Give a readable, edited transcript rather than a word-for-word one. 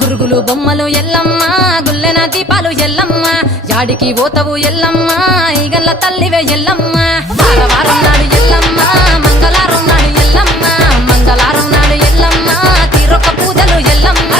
గురుగులు బొమ్మలు ఎల్లమ్మ గుల్లెన దీపాలు ఎల్లమ్మ యాడికి పోతవు ఎల్లమ్మ ఈగల్ల తల్లివే ఎల్లమ్మ వారవారం నాడు ఎల్లమ్మ మంగళవారం నాడు ఎల్లమ్మ మంగళవారం నాడు ఎల్లమ్మ తీరొక్క పూజలు ఎల్లమ్మ